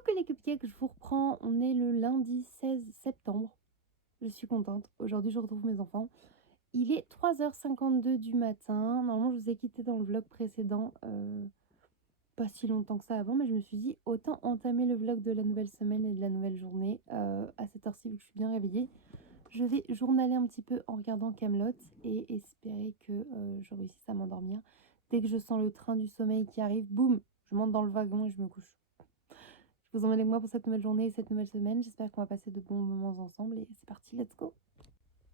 Coucou les cupcakes, je vous reprends. On est le lundi 16 septembre. Je suis contente. Aujourd'hui, je retrouve mes enfants. Il est 3h52 du matin. Normalement, je vous ai quitté dans le vlog précédent, pas si longtemps que ça avant, mais je me suis dit autant entamer le vlog de la nouvelle semaine et de la nouvelle journée à cette heure-ci, vu que je suis bien réveillée. Je vais journaler un petit peu en regardant Kaamelott et espérer que je réussisse à m'endormir. Dès que je sens le train du sommeil qui arrive, boum, je monte dans le wagon et je me couche. Je vous emmène avec moi pour cette nouvelle journée et cette nouvelle semaine. J'espère qu'on va passer de bons moments ensemble et c'est parti, let's go.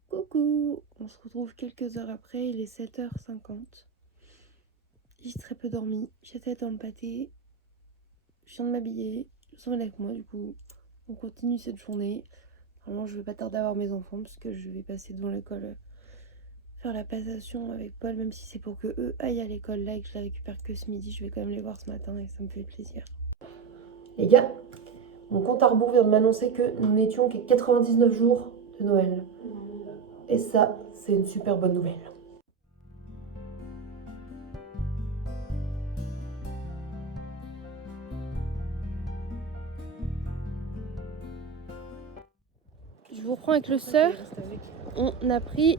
Coucou, on se retrouve quelques heures après, il est 7h50. J'ai très peu dormi, j'étais dans le pâté, je viens de m'habiller, je vous emmène avec moi du coup. On continue cette journée. Normalement je vais pas tarder à voir mes enfants parce que je vais passer devant l'école faire la passation avec Paul, même si c'est pour que eux aillent à l'école là et que je les récupère que ce midi. Je vais quand même les voir ce matin et ça me fait plaisir. Les gars, mon compte à rebours vient de m'annoncer que nous n'étions qu'à 99 jours de Noël. Et ça, c'est une super bonne nouvelle. Je vous reprends avec le sœur. On a pris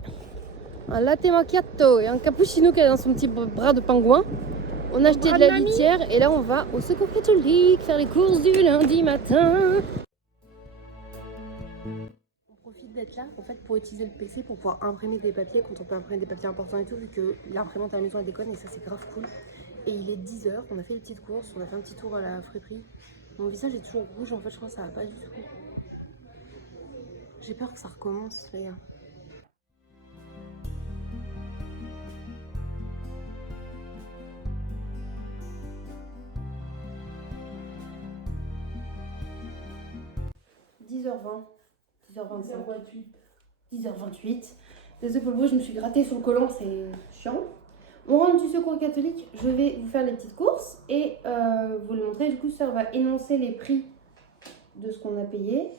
un latte macchiato et un cappuccino qui est dans son petit bras de pingouin. On a acheté de la litière et là on va au secours catholique faire les courses du lundi matin. On profite d'être là en fait pour utiliser le PC pour pouvoir imprimer des papiers quand on peut imprimer des papiers importants et tout, vu que l'imprimante à la maison elle déconne et ça c'est grave cool. Et il est 10h, on a fait les petites courses, on a fait un petit tour à la friperie. Mon visage est toujours rouge en fait, je crois que ça va pas du tout. J'ai peur que ça recommence les gars. « 10h20, 10h25, 10h28. Désolée pour le bruit, je me suis grattée sur le collant, c'est chiant. On rentre du secours catholique, je vais vous faire les petites courses et vous les montrer. Du coup, ça va énoncer les prix de ce qu'on a payé.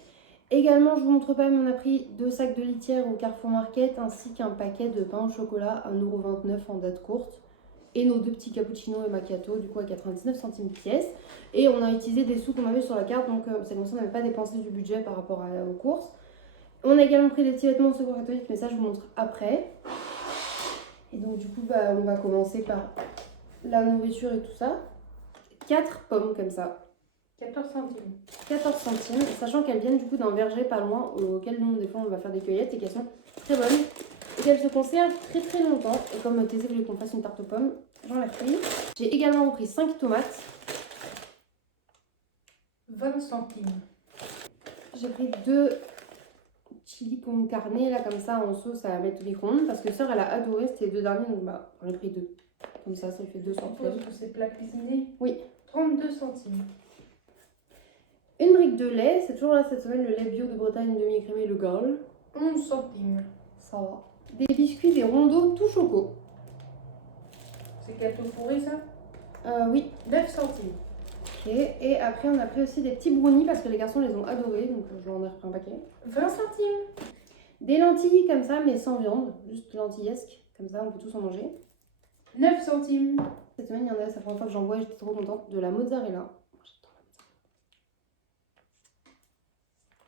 Également, je vous montre pas, mais on a pris 2 sacs de litière au Carrefour Market ainsi qu'un paquet de pain au chocolat à 1,29 € en date courte. Et nos 2 petits cappuccinos et macchiato, du coup à 99 centimes pièce. Et on a utilisé des sous qu'on avait sur la carte, donc c'est comme ça on n'avait pas dépensé du budget par rapport aux courses. On a également pris des petits vêtements au secours catholique, mais ça je vous montre après. Et donc du coup, on va commencer par la nourriture et tout ça. 4 pommes comme ça. 14 centimes. 14 centimes, sachant qu'elles viennent du coup d'un verger pas loin auquel nous, des fois, on va faire des cueillettes et qu'elles sont très bonnes et qu'elles se conservent très très longtemps. Et comme Thésée voulait qu'on fasse une tarte aux pommes, j'en ai pris. J'ai également repris 5 tomates. 20 centimes. J'ai pris 2 chili con carne, là comme ça en sauce à mettre au micro-ondes parce que sœur elle a adoré, c'était les 2 derniers, donc j'en ai pris 2. Comme ça lui fait 2 Je centimes. suppose que c'est plat cuisiné. Oui. 32 centimes. Une brique de lait, c'est toujours là cette semaine le lait bio de Bretagne demi-écrémé Le Gaulle. 11 centimes. Ça va. Des biscuits, des rondeaux tout choco. C'est gâteau fourré ça? Oui. 9 centimes. Ok. Et après on a pris aussi des petits brownies parce que les garçons les ont adorés, donc je leur en ai repris un paquet. 20 centimes. Des lentilles comme ça mais sans viande, juste lentillesques, comme ça on peut tous en manger. 9 centimes. Cette semaine il y en a, c'est la première fois que j'en vois et j'étais trop contente, de la mozzarella.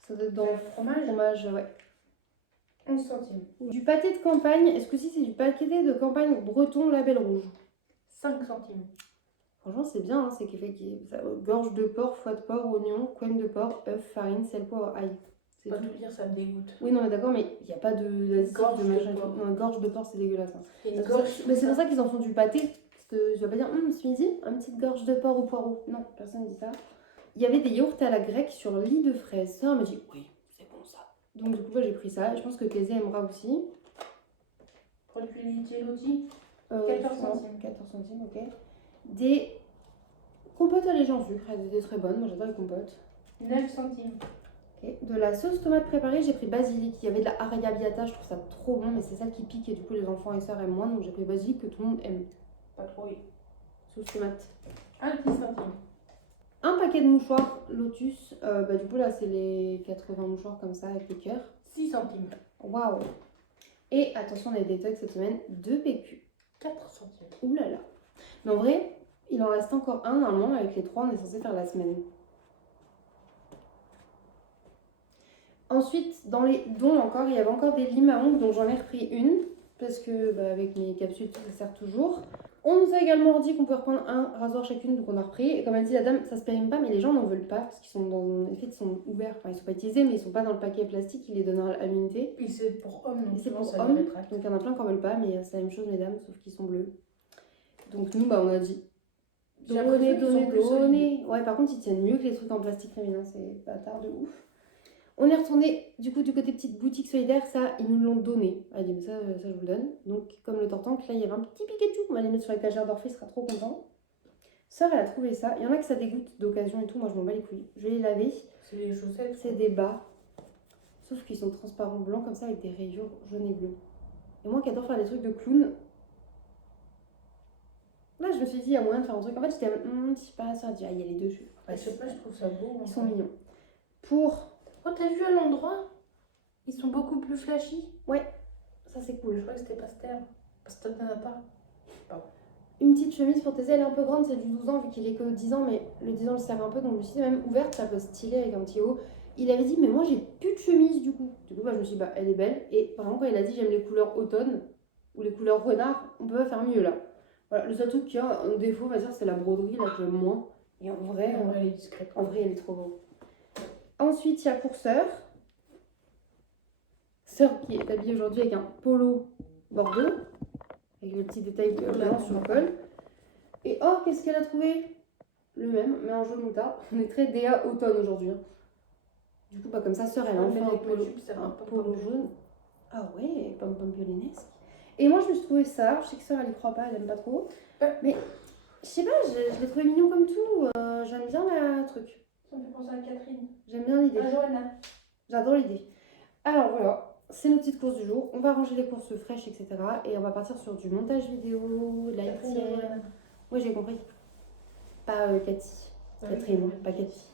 Ça doit être dans le fromage, ouais. 11 centimes. Du pâté de campagne, est-ce que si c'est du pâté de campagne breton label rouge? 5 centimes. Franchement c'est bien, hein, c'est qu'il fait gorge de porc, foie de porc, oignon, couenne de porc, œuf, farine, sel, poivre, ail. C'est Pas tout. tout dire, ça me dégoûte. Oui non mais d'accord, mais il n'y a pas de Gorge de de machin. porc. Non, gorge de porc c'est dégueulasse. Hein. Mais C'est pour ça qu'ils en font du pâté. Parce que je vais pas dire, ce midi, une petite gorge de porc au poireau. Non, personne ne dit ça. Il y avait des yaourts à la grecque sur lit de fraises. Ça, on m'a dit, oui, c'est bon ça. Donc du coup, j'ai pris ça. Et je pense que Thésée aimera aussi. Produit laitier loti. 14 centimes. 14 centimes, ok. Des compotes à légère en sucre. Elles étaient très bonnes. Moi, j'adore les compotes. 9 centimes. Okay. De la sauce tomate préparée, j'ai pris basilic. Il y avait de la arrabbiata, je trouve ça trop bon, mais c'est ça qui pique et du coup les enfants et sœurs aiment moins, donc j'ai pris basilic que tout le monde aime. Pas trop, oui. Sauce tomate. 1 centime. Un paquet de mouchoirs Lotus. Du coup là c'est les 80 mouchoirs comme ça avec le cœur. 6 centimes. Waouh. Et attention, on a des détox cette semaine, 2 PQ. 4 centimes. Ouh là là. Mais en vrai, il en reste encore un normalement, avec les 3 on est censé faire la semaine. Ensuite, dans les dons encore, il y avait encore des limes à ongles, donc j'en ai repris une. Parce que avec mes capsules, ça sert toujours. On nous a également dit qu'on pouvait reprendre un rasoir chacune, donc on a repris. Et comme elle dit la dame, ça se périme pas, mais les gens n'en veulent pas parce qu'ils sont dans. En fait, ils sont ouverts. Enfin, ils sont pas utilisés, mais ils sont pas dans le paquet plastique, ils les donnent à l'unité. Et c'est pour hommes, donc Et c'est souvent, pour ça hommes. les rétracte. Donc il y en a plein qui en veulent pas, mais c'est la même chose, mesdames, sauf qu'ils sont bleus. Donc nous, on a dit. J'ai l'impression qu'ils sont plus solides. Ouais, par contre, ils tiennent mieux que les trucs en plastique féminin, c'est bâtard de ouf. On est retourné du coup du côté petite boutique solidaire, ça ils nous l'ont donné. Elle dit mais ça je vous le donne. Donc comme le tortank, là il y avait un petit Pikachu, on va les mettre sur l'étagère d'Orphée, il sera trop content. Sœur elle a trouvé ça, il y en a que ça dégoûte d'occasion et tout, moi je m'en bats les couilles. Je vais les laver. C'est les chaussettes. C'est des bas, sauf qu'ils sont transparents blancs comme ça avec des rayures jaunes et bleues. Et moi qui adore faire des trucs de clown, là je me suis dit il y a moyen de faire un truc. En fait j'étais je sais pas, ça dit ah il y a les deux, Je sais pas, je trouve ça beau. Ils sont mignons. Pour Oh, t'as vu à l'endroit? Ils sont beaucoup plus flashy. ouais, ça c'est cool. Je crois que c'était Pasteur. Pasteur t'en as pas. Une petite chemise pour Thésée, elle est un peu grande, c'est du 12 ans vu qu'il est que 10 ans, mais le 10 ans le sert un peu, donc je me suis dit même ouverte, ça peut stylé avec un petit haut. Il avait dit mais moi j'ai plus de chemise du coup. Du coup je me suis dit bah elle est belle, et par exemple quand il a dit j'aime les couleurs automne ou les couleurs renard, on peut pas faire mieux là. Voilà, le seul truc qui a un défaut, on va dire, c'est la broderie là que j'aime moins. Et en vrai, elle est discrète. En vrai elle est trop beau. Ensuite il y a pour Sœur. Sœur qui est habillée aujourd'hui avec un polo bordeaux, avec le petit détail blanc sur le col. Et oh, qu'est-ce qu'elle a trouvé? Le même, mais en jaune moutarde. On est très DA automne aujourd'hui. Du coup, pas comme ça, Sœur, elle a enfin un polo jaune. Ah ouais, pom-pom violinesque. Et moi, je me suis trouvé ça. Je sais que Sœur, elle y croit pas, elle aime pas trop. Mais je sais pas, je l'ai trouvé mignon comme tout. J'aime bien la truc. Ça me fait penser à Catherine. J'aime bien l'idée. À Johanna. J'adore l'idée. Alors voilà. C'est nos petites courses du jour. On va ranger les courses fraîches, etc. Et on va partir sur du montage vidéo, de la litière. Oui, j'ai compris. Pas Cathy. Catherine, pas Cathy.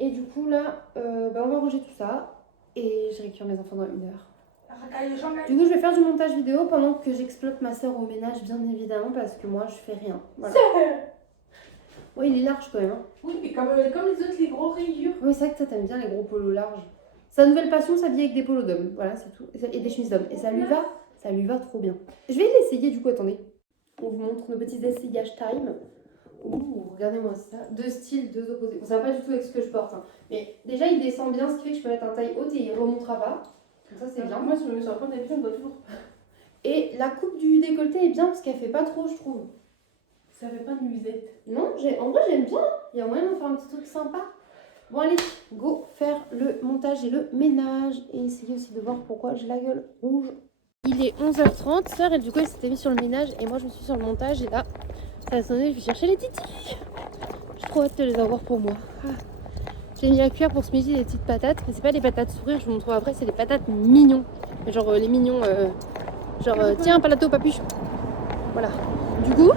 Et du coup, là, on va ranger tout ça. Et je récupère mes enfants dans 1 heure. Du coup, je vais faire du montage vidéo pendant que j'exploite ma soeur au ménage, bien évidemment, parce que moi, je fais rien. Voilà. Ouais, il est large quand même. Hein. Oui, mais comme les autres, les gros rayures. Oui, c'est vrai que toi, t'aimes bien les gros polos larges. Sa nouvelle passion, s'habiller avec des polos d'hommes. Voilà, c'est tout. Et des chemises d'hommes. Et ça lui va trop bien. Je vais l'essayer du coup, attendez. On vous montre nos petits essayages time. Ouh, regardez-moi ça. 2 styles, 2 opposés. Bon, ça va pas du tout avec ce que je porte. Hein. Mais déjà, il descend bien, ce qui fait que je peux mettre un taille haute et il remontera pas. Donc ça, c'est bien. Moi, si je me mets sur la pointe des pieds, on doit toujours. Et la coupe du décolleté est bien parce qu'elle fait pas trop, je trouve. Ça fait pas de nuisette. Non, en vrai, j'aime bien. Il y a moyen de faire un petit truc sympa. Bon, allez, go faire le montage et le ménage. Et essayer aussi de voir pourquoi j'ai la gueule rouge. Il est 11h30. Sœur, et du coup, elle s'était mise sur le ménage. Et moi, je me suis sur le montage. Et là, ça a sonné. Je vais chercher les titis. J'ai trop hâte de les avoir pour moi. J'ai mis à cuire pour ce midi des petites patates. Mais c'est pas des patates sourires, je vous montrerai après. C'est des patates mignons. Genre les mignons. Tiens, un palato, papuche. Voilà. Du coup,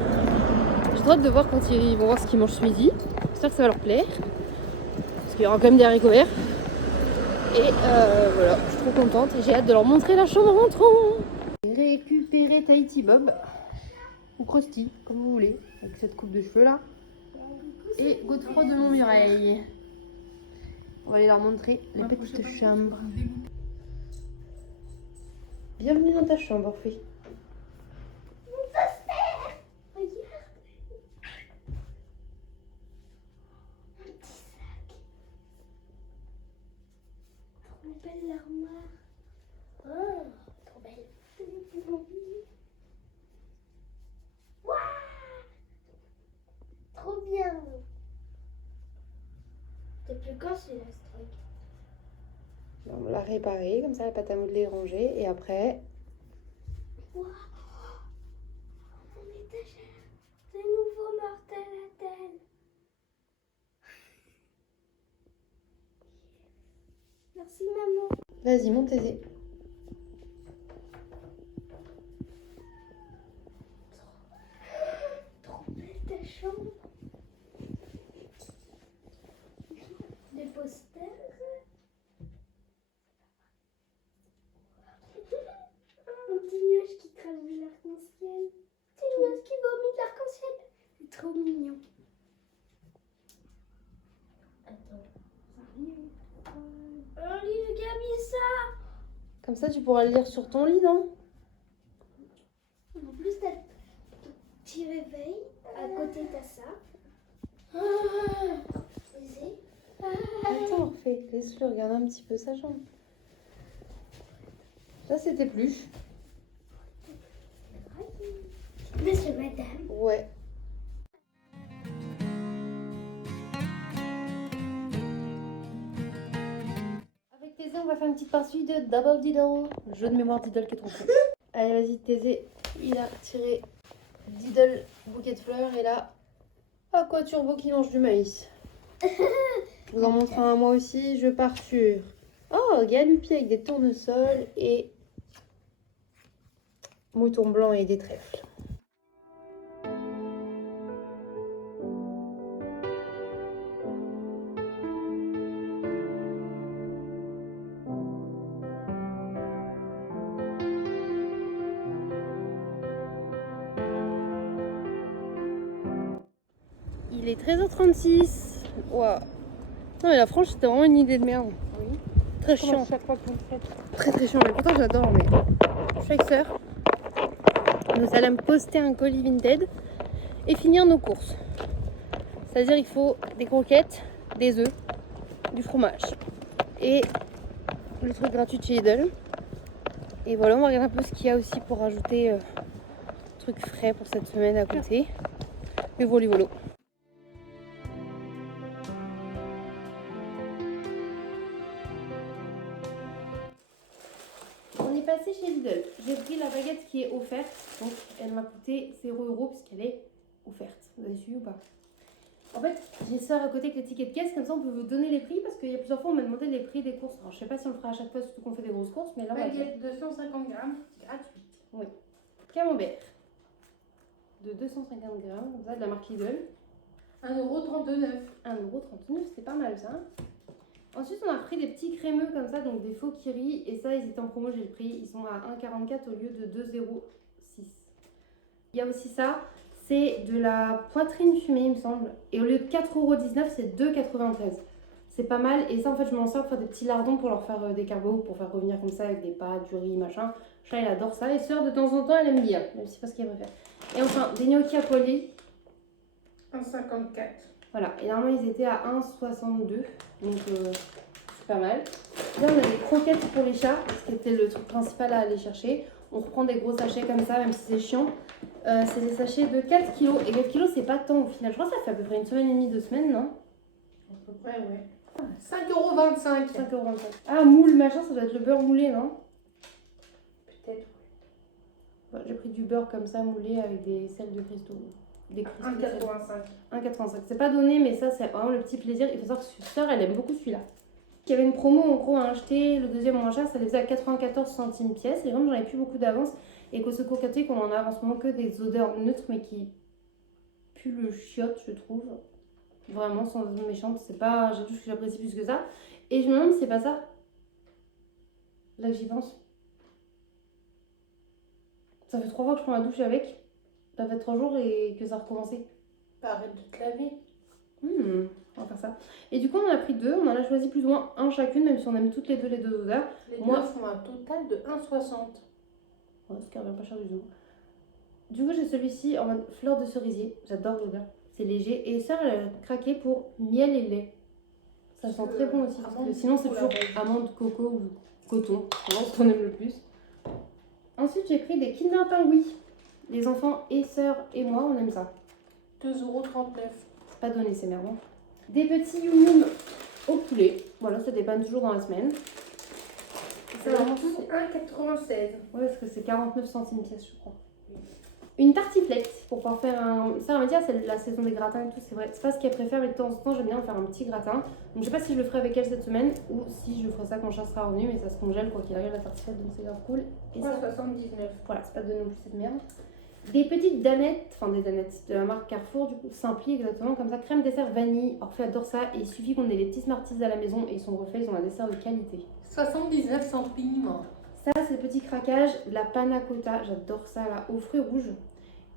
j'ai trop hâte de voir quand ils vont voir ce qu'ils mangent ce midi. J'espère que ça va leur plaire. Parce qu'il y aura quand même des haricots verts. Et voilà, je suis trop contente et j'ai hâte de leur montrer la chambre en rentrant. J'ai récupéré Tahiti Bob ou Krusty, comme vous voulez, avec cette coupe de cheveux là. Et Godefroy de Montmirail. On va aller leur montrer les petites chambres. Bienvenue dans ta chambre, Orphée. Belle l'armoire. Oh, trop belle. Waouh, trop bien. Depuis quand c'est la strike? On l'a réparé, comme ça la pâte à modeler est rangée. Et après... Waouh, mon étagère. De nouveau mortel à tel. Merci maman. Vas-y, montez-y. Trop belle ta chambre. Des posters. Un petit nuage qui crache de l'arc-en-ciel. Petit nuage qui vomit de l'arc-en-ciel. C'est trop mignon. Attends. Un livre Gami. Comme ça, tu pourras le lire sur ton lit, non? En plus, t'as ton petit réveil. À côté, t'as ça. Posé. Attends, refais. Laisse-le regarder un petit peu sa jambe. Ça, c'était plus. Monsieur, madame. Ouais. Avec Thésée, on va faire une petite partie de Double Diddle. Le jeu de mémoire Diddle qui est trop cool. Allez, vas-y, Thésée. Il a tiré Diddle, bouquet de fleurs. Et là, Aquaturbo qui mange du maïs. Je vous en montre un moi aussi. Je pars sur Galupi avec des tournesols et mouton blanc et des trèfles. Il est 13h36. Waouh. Non mais la franche c'était vraiment une idée de merde. Oui. Très Comment chiant. chaque fois qu'on le fait. Très très chiant. Mais pourtant j'adore. Mais je suis avec sœur. Nous allons poster un colis Vinted et finir nos courses. C'est-à-dire il faut des croquettes, des œufs, du fromage et le truc gratuit de chez Lidl. Et voilà, on va regarder un peu ce qu'il y a aussi pour rajouter trucs frais pour cette semaine à côté. Et voilà, voilà. On est passé chez Lidl. J'ai pris la baguette qui est offerte. Donc elle m'a coûté 0 € puisqu'elle est offerte. Vous avez suivi ou pas? En fait, j'ai sœur à côté avec les tickets de caisse. Comme ça, on peut vous donner les prix. Parce qu'il y a plusieurs fois, on m'a demandé les prix des courses. Alors, je sais pas si on le fera à chaque fois, surtout qu'on fait des grosses courses. Mais là, on va dire Baguette 250 grammes, gratuite. oui. Camembert de 250 grammes. Comme ça, de la marque Lidl. 1,39 €. 1,39 €, c'est pas mal ça. Ensuite, on a pris des petits crémeux comme ça, donc des faux kiri. Et ça, ils étaient en promo, j'ai le prix. Ils sont à 1,44 € au lieu de 2,06 €. Il y a aussi ça, c'est de la poitrine fumée, il me semble. Et au lieu de 4,19 €, c'est 2,93 €. C'est pas mal. Et ça, en fait, je m'en sers pour faire des petits lardons pour leur faire des carbos, pour faire revenir comme ça avec des pâtes, du riz, machin. Chat, il adore ça. Et sœur, de temps en temps, elle aime bien, même si c'est pas ce qu'elle préfère. Et enfin, des gnocchis à poêler. 1,54 €. Voilà, et normalement ils étaient à 1,62 €, donc c'est pas mal. Là on a des croquettes pour les chats, ce qui était le truc principal à aller chercher. On reprend des gros sachets comme ça, même si c'est chiant. C'est des sachets de 4 kg, et 4 kg c'est pas tant au final. Je crois que ça fait à peu près une semaine et demie, 2 semaines, non? À peu près, ouais. 5,25 €. 5,25 €. Ah, moule machin, ça doit être le beurre moulé, non? Peut-être. Ouais, j'ai pris du beurre comme ça moulé avec des sels de cristaux. Des cristaux de sel. 1,85 €. 1,85 €. C'est pas donné, mais ça, c'est vraiment le petit plaisir. Il faut savoir que sœur, elle aime beaucoup celui-là. Il y avait une promo en gros à acheter, le deuxième moins cher, ça les faisait à 94 centimes pièce. Et comme j'en avais plus beaucoup d'avance, et qu'au Secours catholique, on en a en ce moment que des odeurs neutres, mais qui puent le chiotte, je trouve. Vraiment, sans être méchante, c'est pas quelque chose que j'apprécie plus que ça. Et je me demande si c'est pas ça. Là que j'y pense. Ça fait 3 fois que je prends la douche avec. Ça fait 3 jours et que ça a recommencé. Arrête de te laver. On va faire ça. Et du coup, on en a pris 2. On en a choisi plus ou moins un chacune, même si on aime toutes les deux odeurs. Les Moi- deux font un total de 1,60 €. Ouais, ce qui revient pas cher du tout. Du coup, j'ai celui-ci en mode fleur de cerisier. J'adore l'odeur. C'est léger. Et sœur, elle a craqué pour miel et lait. Ça sent très bon aussi. Parce que Amande, sinon, c'est coco, toujours la base. amande, coco ou coton. C'est vraiment ce qu'on aime le plus. Ensuite, j'ai pris des Kinder Pingui. Les enfants et sœur et moi, on aime ça. 2,39 €. C'est pas donné, c'est merdant. Des petits yum au poulet. Voilà, ça dépanne toujours dans la semaine. Et ça, Le vraiment, tout, c'est- 1,96 €. Ouais, parce que c'est 49 centimes pièce, je crois. Une tartiflette pour pouvoir faire un. Ça, on va dire, c'est la saison des gratins et tout, c'est vrai. C'est pas ce qu'elle préfère, mais de temps en temps, j'aime bien faire un petit gratin. Donc, je sais pas si je le ferai avec elle cette semaine ou si je ferai ça quand le chat sera revenu, mais ça se congèle quoi qu'il arrive, la tartiflette, donc c'est grave cool. Et ça, 3,79 €. voilà, c'est pas donné non plus cette merde. Des petites danettes, enfin des danettes de la marque Carrefour, du coup, Simpli exactement, comme ça, crème dessert vanille. Orphée adore ça et il suffit qu'on ait les petits Smarties à la maison et ils sont refaits, ils ont un dessert de qualité. 79 centimes. Ça, c'est le petit craquage, la panna cotta, j'adore ça là, aux fruits rouges.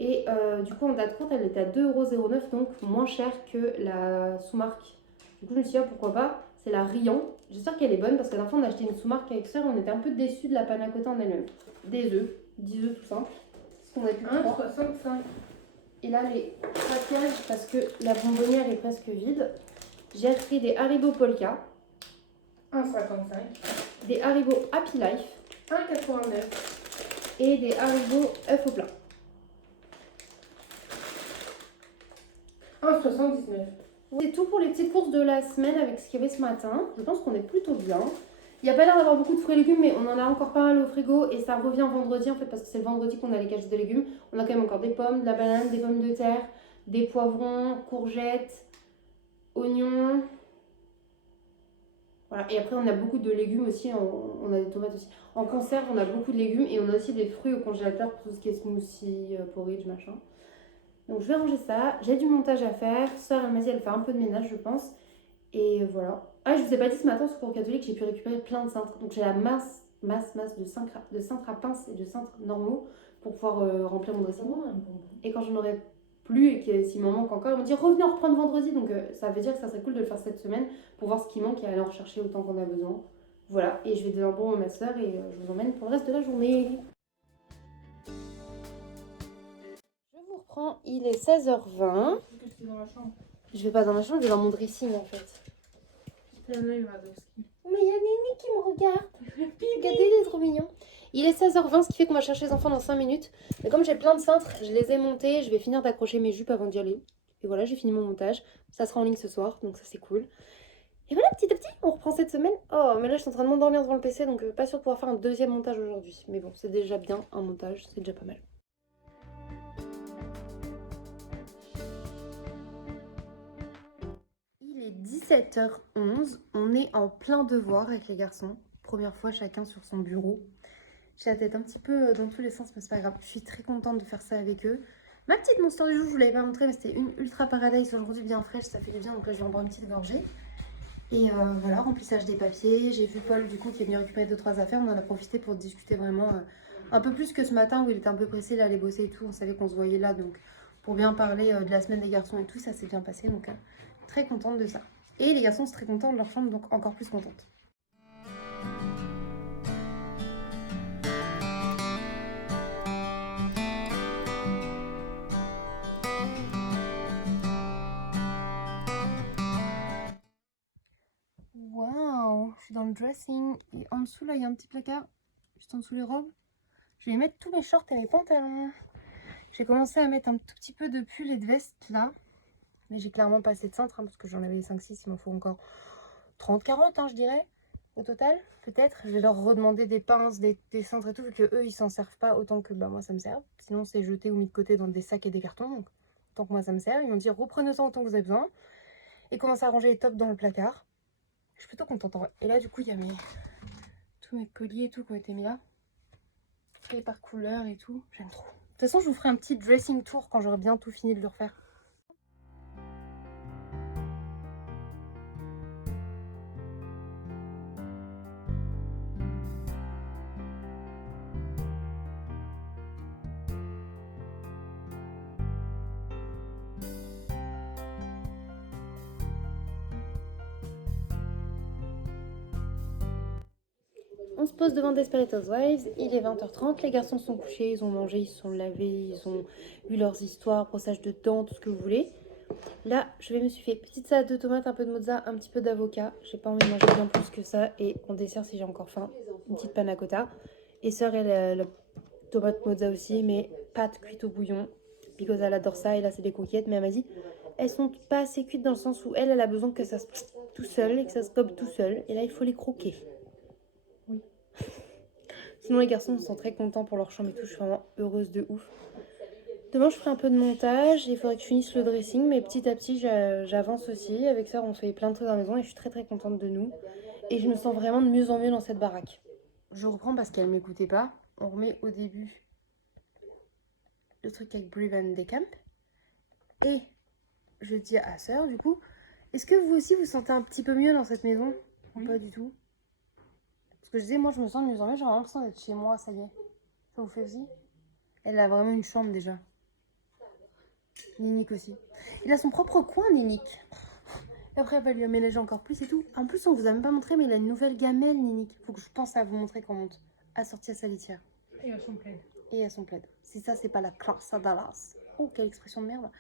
Et du coup, en date courte, elle était à 2,09 €, donc moins cher que la sous-marque. Du coup, je me suis dit, ah, pourquoi pas. C'est la Riant. J'espère qu'elle est bonne parce que la dernière fois on a acheté une sous-marque avec sœur et on était un peu déçus de la panna cotta en elle-même. Des œufs, 10 œufs tout simple. Parce qu'on a plus de 3. 1,65. Et là les craquages parce que la bonbonnière est presque vide. J'ai acheté des Haribo Polka, 1,55. des Haribo Happy Life 1,89. et des Haribo œufs au plat. 1,79. C'est tout pour les petites courses de la semaine avec ce qu'il y avait ce matin. Je pense qu'on est plutôt bien. Il n'y a pas l'air d'avoir beaucoup de fruits et légumes, mais on en a encore pas mal au frigo et ça revient vendredi en fait parce que c'est le vendredi qu'on a les cages de légumes. On a quand même encore des pommes, de la banane, des pommes de terre, des poivrons, courgettes, oignons. Voilà. Et après on a beaucoup de légumes aussi, on a des tomates aussi. En conserve on a beaucoup de légumes et on a aussi des fruits au congélateur pour tout ce qui est smoothie, porridge, machin. Donc je vais ranger ça, j'ai du montage à faire. Sœur elle m'a dit elle fait un peu de ménage je pense. Et voilà. Ah, je vous ai pas dit ce matin, sur cours catholique, j'ai pu récupérer plein de cintres. Donc j'ai la masse de cintres à pince et de cintres normaux pour pouvoir remplir mon dressing. Et quand j'en aurai plus et que s'il m'en manque encore, ils m'ont dit revenez en reprendre vendredi. Donc ça veut dire que ça serait cool de le faire cette semaine pour voir ce qui manque et aller en rechercher autant qu'on a besoin. Voilà, et je vais donner un bon à ma soeur et je vous emmène pour le reste de la journée. Je vous reprends, il est 16h20. Qu'est-ce qu'il y a dans la chambre? Je vais pas dans ma chambre, je vais dans mon dressing en fait. C'est un œil, Radowski. Mais il y a Néné qui me regarde. Regardez, il est trop mignon. Il est 16h20, ce qui fait qu'on va chercher les enfants dans 5 minutes. Mais comme j'ai plein de cintres, je les ai montés. Je vais finir d'accrocher mes jupes avant d'y aller. Et voilà, j'ai fini mon montage. Ça sera en ligne ce soir, donc ça c'est cool. Et voilà, petit à petit, on reprend cette semaine. Oh, mais là je suis en train de m'endormir devant le PC, donc pas sûr de pouvoir faire un deuxième montage aujourd'hui. Mais bon, c'est déjà bien, un montage, c'est déjà pas mal. Il est 17h11, on est en plein devoir avec les garçons. Première fois chacun sur son bureau. J'ai la tête un petit peu dans tous les sens, mais c'est pas grave. Je suis très contente de faire ça avec eux. Ma petite monster du jour, je vous l'avais pas montré, mais c'était une Ultra Paradise aujourd'hui bien fraîche, ça fait du bien, donc là je vais en boire une petite gorgée. Et voilà, remplissage des papiers. J'ai vu Paul du coup qui est venu récupérer 2-3 affaires. On en a profité pour discuter vraiment un peu plus que ce matin où il était un peu pressé, il allait bosser et tout. On savait qu'on se voyait là, donc pour bien parler de la semaine des garçons et tout, ça s'est bien passé. Donc très contente de ça. Et les garçons sont très contents de leur chambre, donc encore plus contente. Waouh, je suis dans le dressing et en dessous là il y a un petit placard, juste en dessous les robes. Je vais mettre tous mes shorts et mes pantalons. J'ai commencé à mettre un tout petit peu de pull et de veste là. Mais j'ai clairement pas assez de cintres parce que j'en avais 5-6, il m'en faut encore 30-40 je dirais au total. Peut-être, je vais leur redemander des pinces, des cintres et tout vu que eux ils s'en servent pas autant que moi ça me sert. Sinon c'est jeté ou mis de côté dans des sacs et des cartons. Donc tant que moi ça me sert, ils m'ont dit reprenez ça autant que vous avez besoin. Et commencez à ranger les tops dans le placard. Je suis plutôt contente en vrai. Et là du coup il y a tous mes colliers et tout qui ont été mis là. Fait par couleur et tout. J'aime trop. De toute façon je vous ferai un petit dressing tour quand j'aurai bien tout fini de le refaire. On se pose devant Desperate Housewives, il est 20h30, les garçons sont couchés, ils ont mangé, ils se sont lavés, ils ont eu leurs histoires, brossage de dents, tout ce que vous voulez. Là, je me suis fait petite salade de tomates, un peu de mozza, un petit peu d'avocat. J'ai pas envie de manger bien plus que ça. Et en dessert, si j'ai encore faim, une petite panna cotta. Et sœur, elle a la tomate mozza aussi, mais pâte cuite au bouillon. Because elle adore ça. Et là, c'est des coquillettes, mais elle m'a dit, elles sont pas assez cuites dans le sens où elle a besoin que ça se tout seul et que ça se gobe tout seul. Et là, il faut les croquer. Oui. Sinon, les garçons sont très contents pour leur chambre et tout. Je suis vraiment heureuse de ouf. Demain, je ferai un peu de montage. Il faudrait que je finisse le dressing. Mais petit à petit, j'avance aussi. Avec ça, on fait plein de trucs dans la maison. Et je suis très très contente de nous. Et je me sens vraiment de mieux en mieux dans cette baraque. Je reprends parce qu'elle ne m'écoutait pas. On remet au début le truc avec Brave and Decamp. Et je dis à sœur, du coup, est-ce que vous aussi vous sentez un petit peu mieux dans cette maison? Ou pas du tout? Parce que je disais, moi je me sens de mieux en mieux. J'ai vraiment l'impression d'être chez moi, ça y est. Ça vous fait aussi? Elle a vraiment une chambre déjà. Ninique aussi. Il a son propre coin, Ninique. Après, elle va lui aménager encore plus et tout. En plus, on vous a même pas montré, mais il a une nouvelle gamelle, Ninique. Faut que je pense à vous montrer comment assortir sa litière. Et à son plaid. Et à son plaid. Si ça, c'est pas la classe à Dallas. Oh, quelle expression de merde.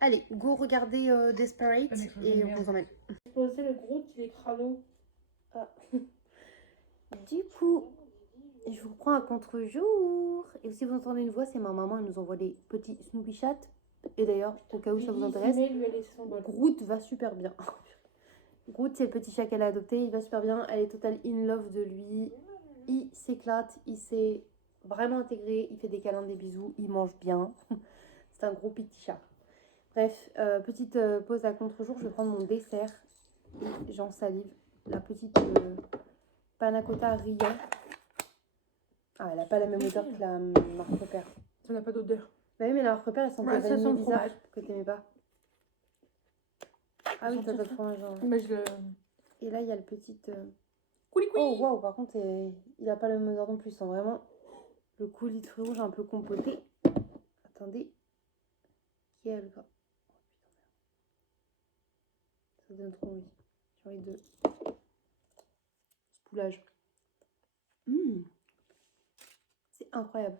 Allez, go regarder Desperate et on vous emmène. Je posais le gros, il est crado. Ah. Du coup, je vous reprends à contre-jour. Et si vous entendez une voix, c'est ma maman. Elle nous envoie des petits Snoopy chats. Et d'ailleurs, au cas où ça vous intéresse, Lui a laissé son bol. Groot va super bien. Groot, c'est le petit chat qu'elle a adopté. Il va super bien. Elle est total in love de lui. Il s'éclate. Il s'est vraiment intégré. Il fait des câlins, des bisous. Il mange bien. C'est un gros petit chat. Bref, petite pause à contre-jour. Je vais prendre mon dessert. Et j'en salive. La petite panna cotta Riant. Ah, elle n'a pas la même odeur que la marque repère. Ça n'a pas d'odeur. Bah oui, mais la marque repère, elle sentait Ouais, ça vanille sent le bizarre fromage. que t'aimais pas. Ah oui, Sent t'as le pas de fromage. Genre. Mais je le. Et là, il y a le petit. Couli couli. Oh waouh, par contre, il a pas la même odeur non plus. Il sent vraiment le coulis de fruits rouges un peu compoté. Attendez. Quel gras. Oh, putain, merde. Ça donne trop envie. J'ai envie de. Spoulage. C'est incroyable.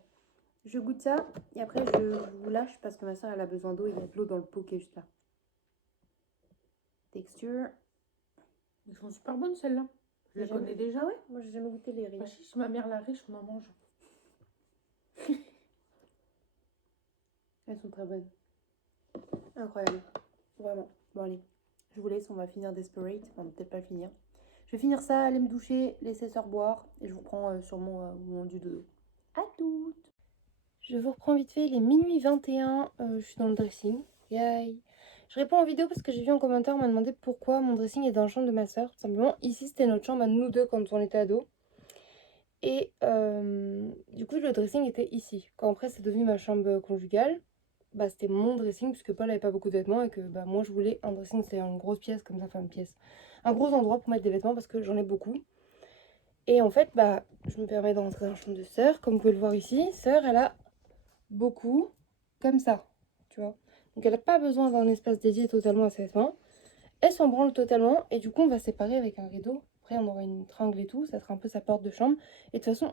Je goûte ça et après je vous lâche parce que ma soeur elle a besoin d'eau. Il y a de l'eau dans le pot qui est juste là. Texture. Ils sont super bonnes celles-là. Je les connais déjà. Ah ouais? Moi j'ai jamais goûté les riz. Bah, si ma mère la riche, on en mange. Elles sont très bonnes. Incroyable. Vraiment. Bon allez. Je vous laisse, on va finir Desperate. Enfin, on va peut-être pas le finir. Je vais finir ça, aller me doucher, laisser sœur boire. Et je vous reprends sûrement au moment du dodo. À toutes. Je vous reprends vite fait, il est minuit 21. Je suis dans le dressing. Yay. Je réponds en vidéo parce que j'ai vu en commentaire, on m'a demandé pourquoi mon dressing est dans la chambre de ma soeur. Tout simplement, ici c'était notre chambre à nous deux quand on était ados. Et du coup, le dressing était ici. Quand après c'est devenu ma chambre conjugale, bah c'était mon dressing puisque Paul avait pas beaucoup de vêtements et que bah moi je voulais un dressing, c'est une grosse pièce comme ça, enfin une pièce. Un gros endroit pour mettre des vêtements parce que j'en ai beaucoup. Et en fait, bah je me permets d'entrer dans la chambre de sœur. Comme vous pouvez le voir ici, sœur elle a beaucoup comme ça, tu vois. Donc elle n'a pas besoin d'un espace dédié totalement à ses vêtements. Elle s'en branle totalement et du coup on va séparer avec un rideau. Après on aura une tringle et tout, ça sera un peu sa porte de chambre. Et de toute façon,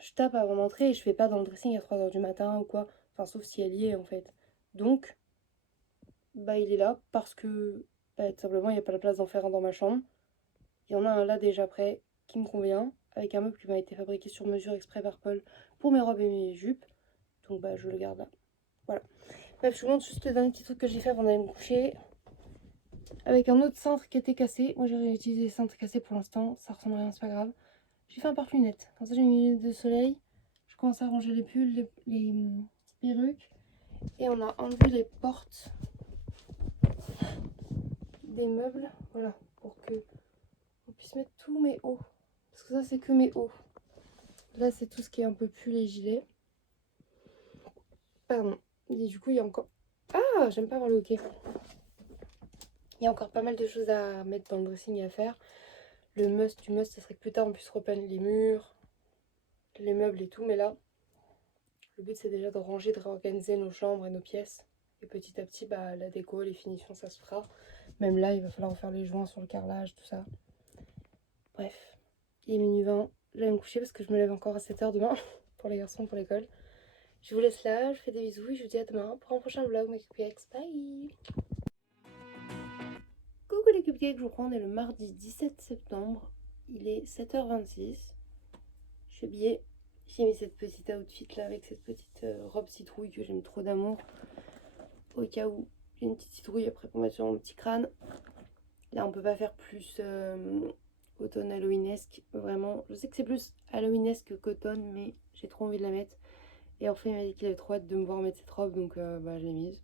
je tape avant d'entrer et je fais pas dans le dressing à 3h du matin ou quoi. Enfin sauf si elle y est en fait. Donc, bah il est là parce que bah, tout simplement il n'y a pas la place d'en faire un dans ma chambre. Il y en a un là déjà prêt qui me convient. Avec un meuble qui m'a été fabriqué sur mesure exprès par Paul pour mes robes et mes jupes. Donc bah je le garde là. Voilà. Bref, je vous montre juste le dernier petit truc que j'ai fait avant d'aller me coucher. Avec un autre cintre qui était cassé. Moi j'ai réutilisé les cintres cassés pour l'instant. Ça ressemble à rien, c'est pas grave. J'ai fait un porte-lunettes. Comme ça j'ai mis une lunette de soleil. Je commence à ranger les pulls, les perruques. Et on a enlevé les portes des meubles. Voilà. Pour que on puisse mettre tous mes hauts. Parce que ça c'est que mes hauts. Là c'est tout ce qui est un peu pull et gilet. Pardon. Et du coup il y a encore... Ah, j'aime pas avoir le hockey. Il y a encore pas mal de choses à mettre dans le dressing et à faire. Le must du must, ça serait que plus tard on puisse repeindre les murs, les meubles et tout. Mais là, le but c'est déjà de ranger, de réorganiser nos chambres et nos pièces. Et petit à petit, bah, la déco, les finitions, ça se fera. Même là, il va falloir refaire les joints sur le carrelage, tout ça. Bref, il est minuit 20. Je vais me coucher parce que je me lève encore à 7h demain pour les garçons, pour l'école. Je vous laisse là, je fais des bisous et je vous dis à demain pour un prochain vlog. Mes cupcakes, bye! Coucou les cupcakes, je vous prends, on est le mardi 17 septembre. Il est 7h26. Je suis habillée. J'ai mis cette petite outfit là avec cette petite robe citrouille que j'aime trop d'amour. Au cas où j'ai une petite citrouille après pour mettre sur mon petit crâne. Là on peut pas faire plus automne halloweenesque. Vraiment, je sais que c'est plus halloweenesque qu'automne, mais j'ai trop envie de la mettre. Et enfin il m'a dit qu'il avait trop hâte de me voir mettre cette robe, donc bah, je l'ai mise.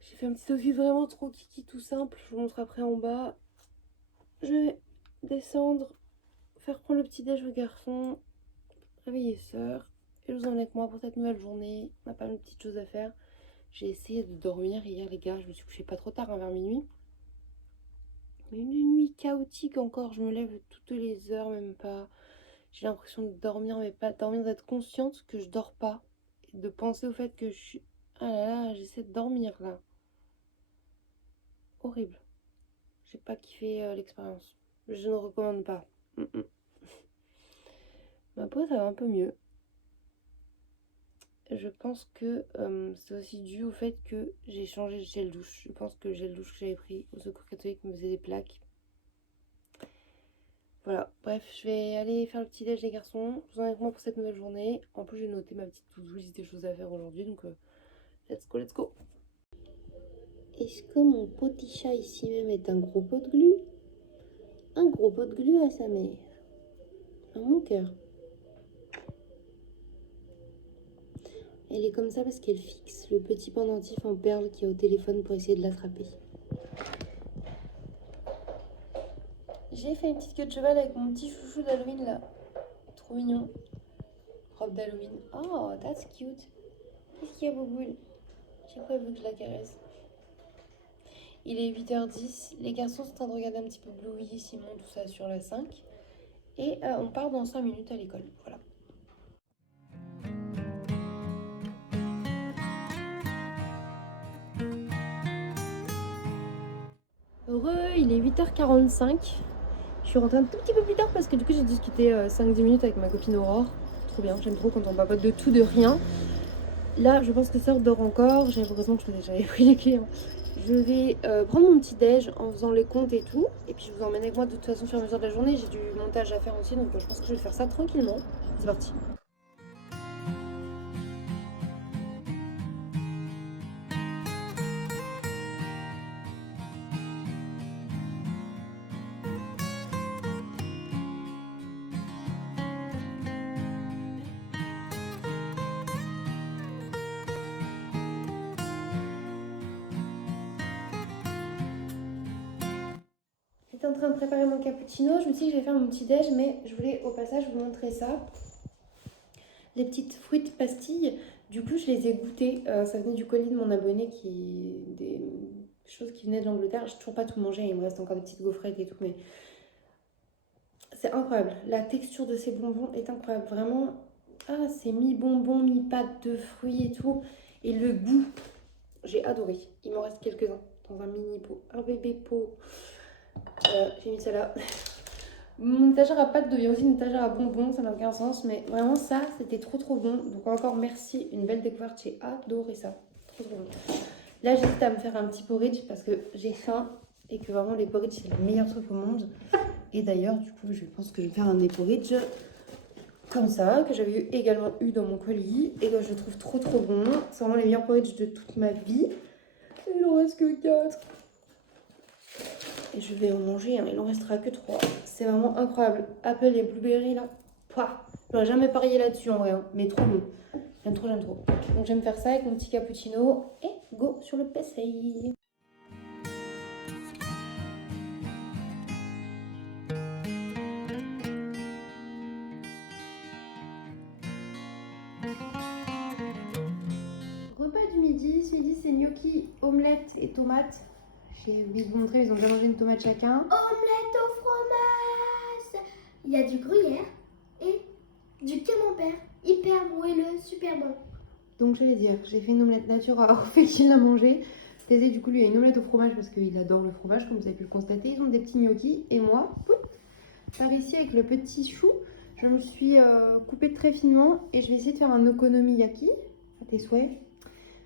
J'ai fait un petit outfit vraiment trop kiki, tout simple. Je vous montre après en bas. Je vais descendre, faire prendre le petit déj aux garçons, réveiller sœur. Et je vous emmène avec moi pour cette nouvelle journée. On a pas mal de petites choses à faire. J'ai essayé de dormir hier les gars. Je me suis couchée pas trop tard, hein, vers minuit. Mais une nuit chaotique encore. Je me lève toutes les heures, même pas. J'ai l'impression de dormir, mais pas dormir, d'être consciente que je dors pas. Et de penser au fait que je suis... Ah là là, j'essaie de dormir là. horrible. J'ai pas kiffé l'expérience. Je ne recommande pas. Ma peau, ça va un peu mieux. Je pense que c'est aussi dû au fait que j'ai changé de gel douche. Je pense que le gel douche que j'avais pris au Secours catholique me faisait des plaques. Voilà, bref, je vais aller faire le petit déj des garçons. Vous en êtes avec moi pour cette nouvelle journée. En plus, j'ai noté ma petite to-do list des choses à faire aujourd'hui, donc let's go, let's go. Est-ce que mon petit chat ici même est un gros pot de glu? Un gros pot de glu à sa mère. À mon cœur. Elle est comme ça parce qu'elle fixe le petit pendentif en perles qui est au téléphone pour essayer de l'attraper. J'ai fait une petite queue de cheval avec mon petit chouchou d'Halloween là. Trop mignon. Robe d'Halloween. Oh, that's cute. Qu'est-ce qu'il y a, Bouboule? J'ai pas vu que je la caresse. Il est 8h10. Les garçons sont en train de regarder un petit peu Bluey, Simon, tout ça sur la 5. Et on part dans 5 minutes à l'école. Voilà. Heureux, il est 8h45. Je suis rentrée un tout petit peu plus tard parce que du coup j'ai discuté 5-10 minutes avec ma copine Aurore. Trop bien, j'aime trop quand on papote de tout, de rien. Là, je pense que Sœur dort encore. J'ai l'impression que j'avais pris les clés. Je vais prendre mon petit déj en faisant les comptes et tout. Et puis je vous emmène avec moi de toute façon sur la mesure de la journée. J'ai du montage à faire aussi, donc je pense que je vais faire ça tranquillement. C'est parti. J'étais en train de préparer mon cappuccino. Je me suis dit que je vais faire mon petit déj, mais je voulais au passage vous montrer ça. Les petites fruits pastilles, du coup je les ai goûtées. Ça venait du colis de mon abonné des choses qui venaient de l'Angleterre. J'ai toujours pas tout mangé, il me reste encore des petites gaufrettes et tout, mais c'est incroyable. La texture de ces bonbons est incroyable, vraiment. Ah, c'est mi-bonbon, mi-pâte de fruits et tout. Et le goût, j'ai adoré. Il m'en reste quelques-uns dans un mini pot, un bébé pot. J'ai mis ça là. Mon étagère à pâtes devient aussi une étagère à bonbons, ça n'a aucun sens, mais vraiment ça, c'était trop bon. Donc encore merci, une belle découverte, j'ai adoré ça. Trop bon. Là, j'hésite à me faire un petit porridge parce que j'ai faim et que vraiment les porridge, c'est le meilleur truc au monde. Et d'ailleurs, du coup, je pense que je vais faire un des porridge comme ça, que j'avais également eu dans mon colis et que je trouve trop bon. C'est vraiment les meilleurs porridge de toute ma vie. Et il en reste que 4. Et je vais en manger, hein, il n'en restera que 3. C'est vraiment incroyable. Apple et Blueberry là, pouah, j'aurais jamais parié là-dessus en vrai, hein, mais trop bon. J'aime trop. Donc j'aime faire ça avec mon petit cappuccino et go sur le PC. Repas du midi, ce midi c'est gnocchi, omelette et tomates. J'ai envie de vous montrer, ils ont déjà mangé une tomate chacun. Omelette au fromage. Il y a du gruyère et du camembert. Hyper moelleux, super bon. Donc j'allais dire, j'ai fait une omelette nature à Orphée qui l'a mangé. Thésée du coup lui a une omelette au fromage parce qu'il adore le fromage comme vous avez pu le constater. Ils ont des petits gnocchis et moi, par ici avec le petit chou, je me suis coupée très finement et je vais essayer de faire un okonomiyaki à tes souhaits.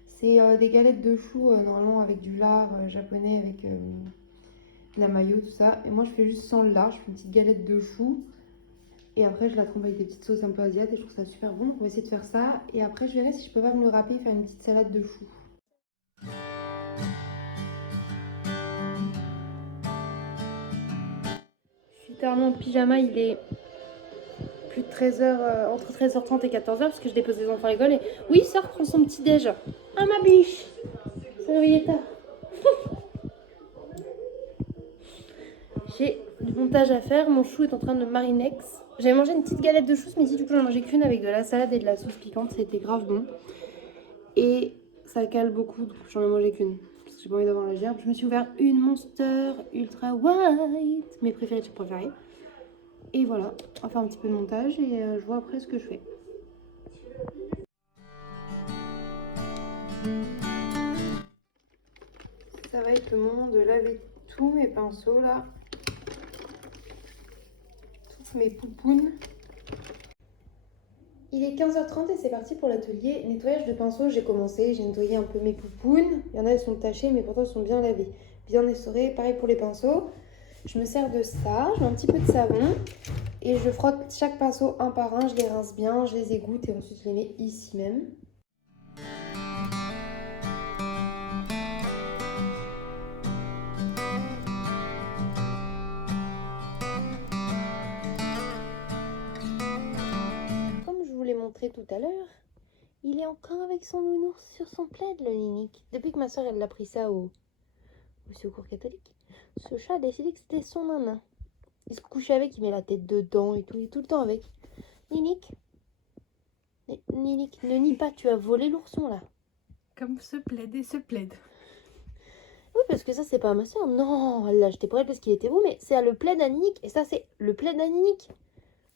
C'est des galettes de choux normalement avec du lard japonais avec de la mayo tout ça. Et moi je fais juste sans le lard, je fais une petite galette de choux. Et après, je la trempe avec des petites sauces un peu asiates et je trouve ça super bon. Donc, on va essayer de faire ça. Et après, je verrai si je peux pas me le râper et faire une petite salade de choux. Je suis littéralement en pyjama. Il est plus de 13h, entre 13h30 et 14h parce que je dépose les enfants à l'école. Et oui, sœur prend son petit déj. Ah, ma biche. C'est réveillé tard. J'ai du montage à faire. Mon chou est en train de marinex. J'avais mangé une petite galette de choux ce midi, du coup j'en mangeais qu'une avec de la salade et de la sauce piquante, c'était grave bon. Et ça cale beaucoup, donc j'en ai mangé qu'une, parce que j'ai pas envie d'avoir la gerbe. Je me suis ouvert une Monster Ultra White, mes préférés, tu préférés. Et voilà, on va faire un petit peu de montage et je vois après ce que je fais. Ça va être le moment de laver tous mes pinceaux là. Toutes mes poupounes. Il est 15h30 et c'est parti pour l'atelier nettoyage de pinceaux. J'ai commencé, j'ai nettoyé un peu mes poupounes. Il y en a, elles sont tachées, mais pourtant elles sont bien lavées, bien essorées. Pareil pour les pinceaux. Je me sers de ça, je mets un petit peu de savon et je frotte chaque pinceau un par un. Je les rince bien, je les égoutte et ensuite je les mets ici même. Comme je vous l'ai montré tout à l'heure, il est encore avec son nounours sur son plaid, le Ninic. Depuis que ma soeur elle l'a pris ça au secours catholique, ce chat a décidé que c'était son nanin. Il se couche avec, il met la tête dedans et tout, il est tout le temps avec. Ninic, Ninic, ne nie pas, tu as volé l'ourson là. Comme ce plaid et ce plaid. Oui, parce que ça c'est pas à ma soeur. Non, elle l'a acheté pour elle parce qu'il était beau, mais c'est le plaid à Ninic. Et ça c'est le plaid à Ninic.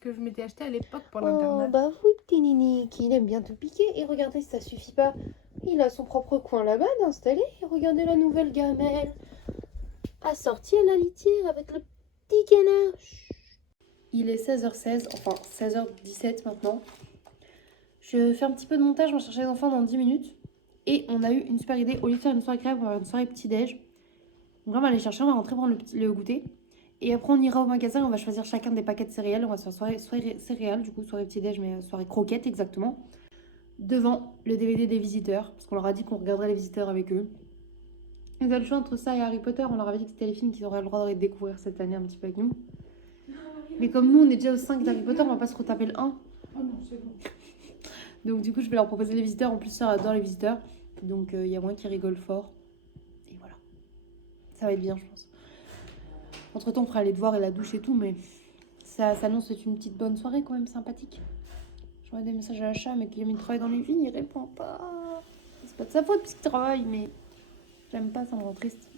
Que je m'étais acheté à l'époque pour Oh, l'internat. bah oui, petit Ninic, il aime bien tout piquer. Et regardez, ça suffit pas. Il a son propre coin là-bas d'installer. Et regardez la nouvelle gamelle. Assortie à la litière avec le petit canard. Chut. Il est 16h16, enfin 16h17 maintenant. Je fais un petit peu de montage, on va chercher les enfants dans 10 minutes. Et on a eu une super idée. Au lieu de faire une soirée crêpes, on va faire une soirée petit-déj. Donc là, on va aller chercher, on va rentrer prendre le goûter. Et après, on ira au magasin, on va choisir chacun des paquets de céréales. On va se faire soirée céréales, du coup, soirée petit-déj, mais soirée croquette exactement. Devant le DVD des visiteurs, parce qu'on leur a dit qu'on regarderait les visiteurs avec eux. Ils avaient le choix entre ça et Harry Potter. On leur avait dit que c'était les films qu'ils auraient le droit de découvrir cette année un petit peu avec nous. Mais comme nous, on est déjà au 5 d'Harry Potter, on va pas se retaper le 1. Oh non, c'est bon. Donc du coup, je vais leur proposer les visiteurs. En plus, ça adore les visiteurs. Donc il y a moins qui rigolent fort. Et voilà. Ça va être bien, je pense. Entre-temps, on fera les devoirs et la douche et tout, mais ça s'annonce être une petite bonne soirée quand même, sympathique. J'envoie des messages à la chat, mais Clément travaille dans les vignes, il répond pas. C'est pas de sa faute puisqu'il travaille, mais j'aime pas, ça me rend triste.